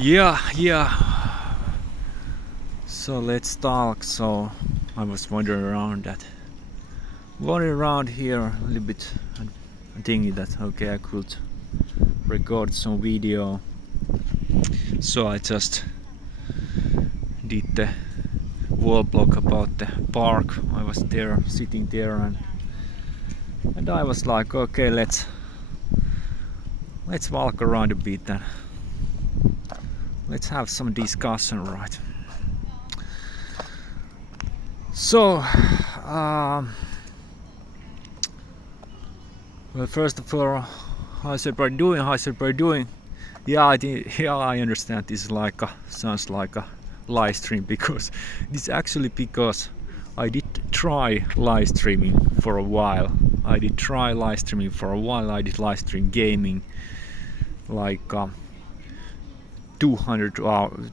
Yeah. So let's talk. So I was wandering around here a little bit and thinking that okay, I could record some video. So I just did the wall block about the park. I was there sitting there and I was like, okay, let's walk around a bit and let's have some discussion, right? So well, first of all, how's everybody doing? Yeah, I understand this is sounds like a live stream because I did try live streaming for a while. I did live stream gaming like 200 hours,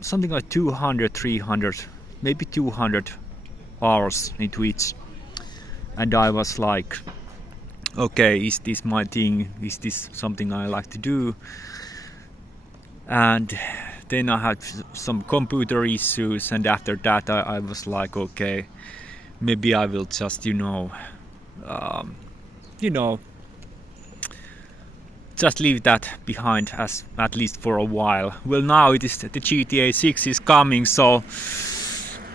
something like 200, 300, maybe 200 hours in Twitch, and I was like, okay, is this my thing? Is this something I like to do? And then I had some computer issues, and after that I was like, okay, maybe I will just just leave that behind as at least for a while. Well, now the GTA 6 is coming, so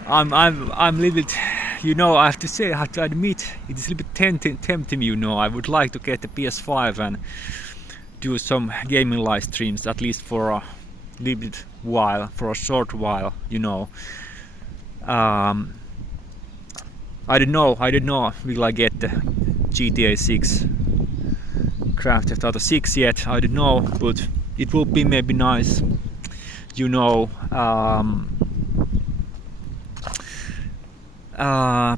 I'm a little bit, I have to admit, it is a little bit tempting. I would like to get the PS5 and do some gaming live streams at least for a little bit while, for a short while. I don't know. Will I get the GTA 6 Grand Theft Auto 6 yet? I don't know, but it will be maybe nice.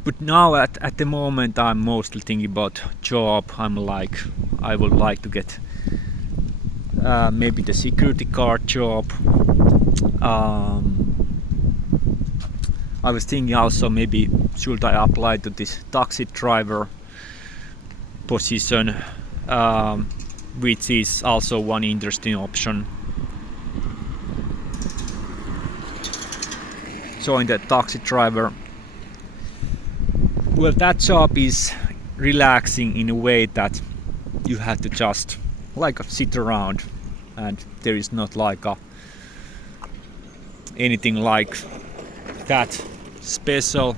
But now at the moment I'm mostly thinking about job. I would like to get maybe the security guard job. I was thinking also maybe should I apply to this taxi driver position, which is also one interesting option. Join the taxi driver. Well, that job is relaxing in a way that you have to just sit around, and there is not anything like that special.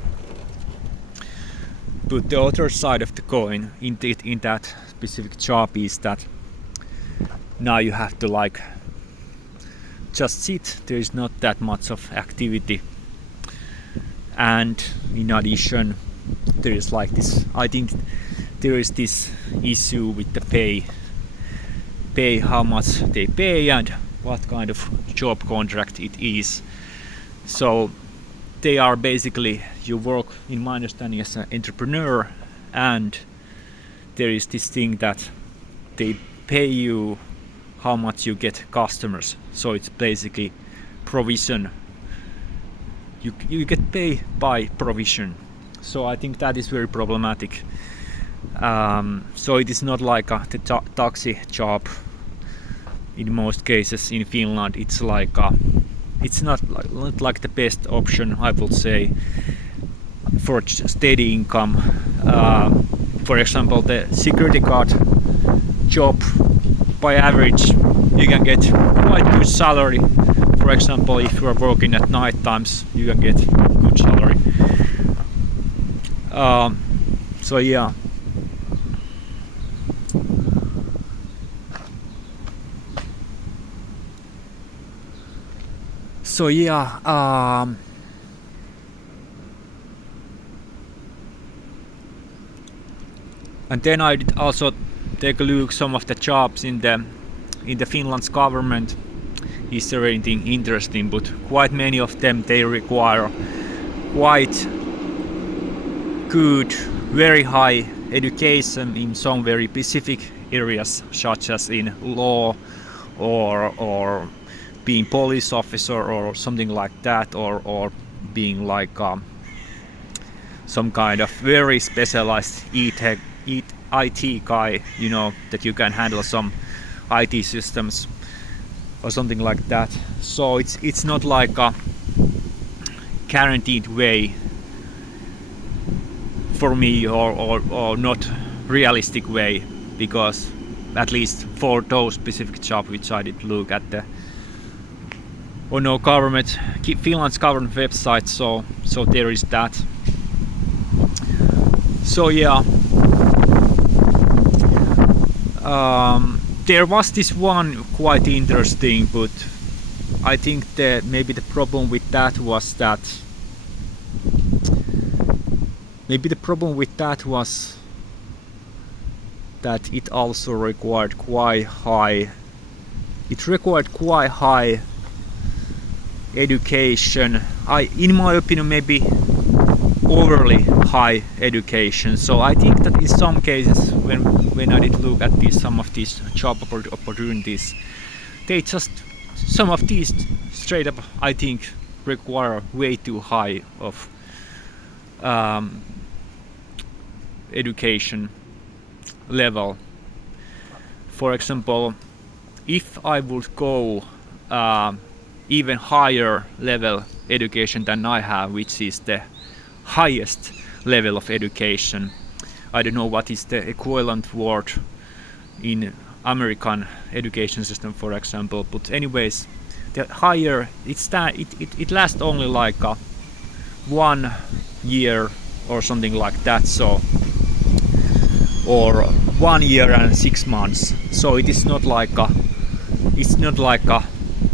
But the other side of the coin in that specific job is that now you have to just sit. There is not that much of activity, and in addition there is I think there is this issue with the pay, how much they pay and what kind of job contract it is. So they are basically, you work, in my understanding, as an entrepreneur, and there is this thing that they pay you how much you get customers. So it's basically provision. You get paid by provision. So I think that is very problematic. So it is not like the taxi job in most cases in Finland. It's it's not like the best option, I would say, for steady income. For example, the security guard job, by average, you can get quite good salary. For example, if you are working at night times, you can get good salary. So yeah. And then I did also take a look some of the jobs in the Finland's government. Is there anything interesting? But quite many of them, they require quite good, very high education in some very specific areas, such as in law or being police officer or something like that, or being some kind of very specialized IT guy, that you can handle some IT systems. or something like that. So it's not like a guaranteed way for me, or not realistic way, because at least for those specific jobs which I did look at the Finland's government website, so there is that. So yeah, there was this one quite interesting, but I think maybe the problem with that was that it also required quite high education. In my opinion, maybe overly high education. So I think that in some cases, when I did look at some of these job opportunities, some of these straight up, I think, require way too high of education level. For example, if I would go even higher level education than I have, which is the highest level of education, I don't know what is the equivalent word in American education system, for example, but anyways, the higher it lasts only like 1 year or something like that, so, or 1 year and 6 months. So it is not like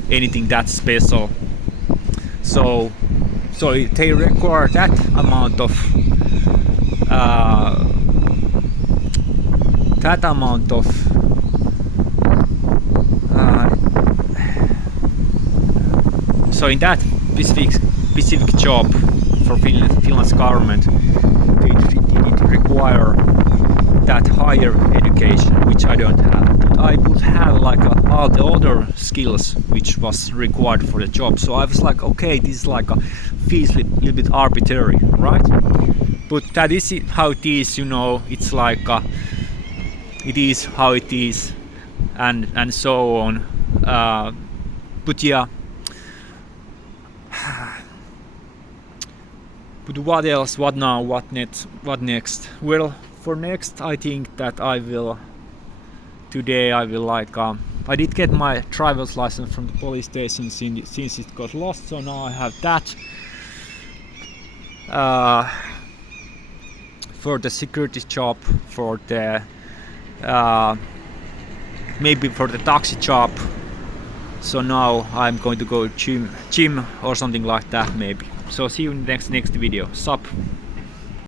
anything that special. So they require that amount of so in that specific job for Finland's government, they did require that higher education, which I don't have. But I would have like all the other skills which was required for the job. So I was like, okay, this is like feels a little bit arbitrary, right? But that is how it is, you know. It's like it is how it is, and so on. But yeah. But what else? What now? What next? Well, for next, I think that I will like I did get my driver's license from the police station since it got lost, so now I have that. For the security job, for the maybe for the taxi job. So now I'm going to go gym or something like that maybe. So see you in the next video. Sup.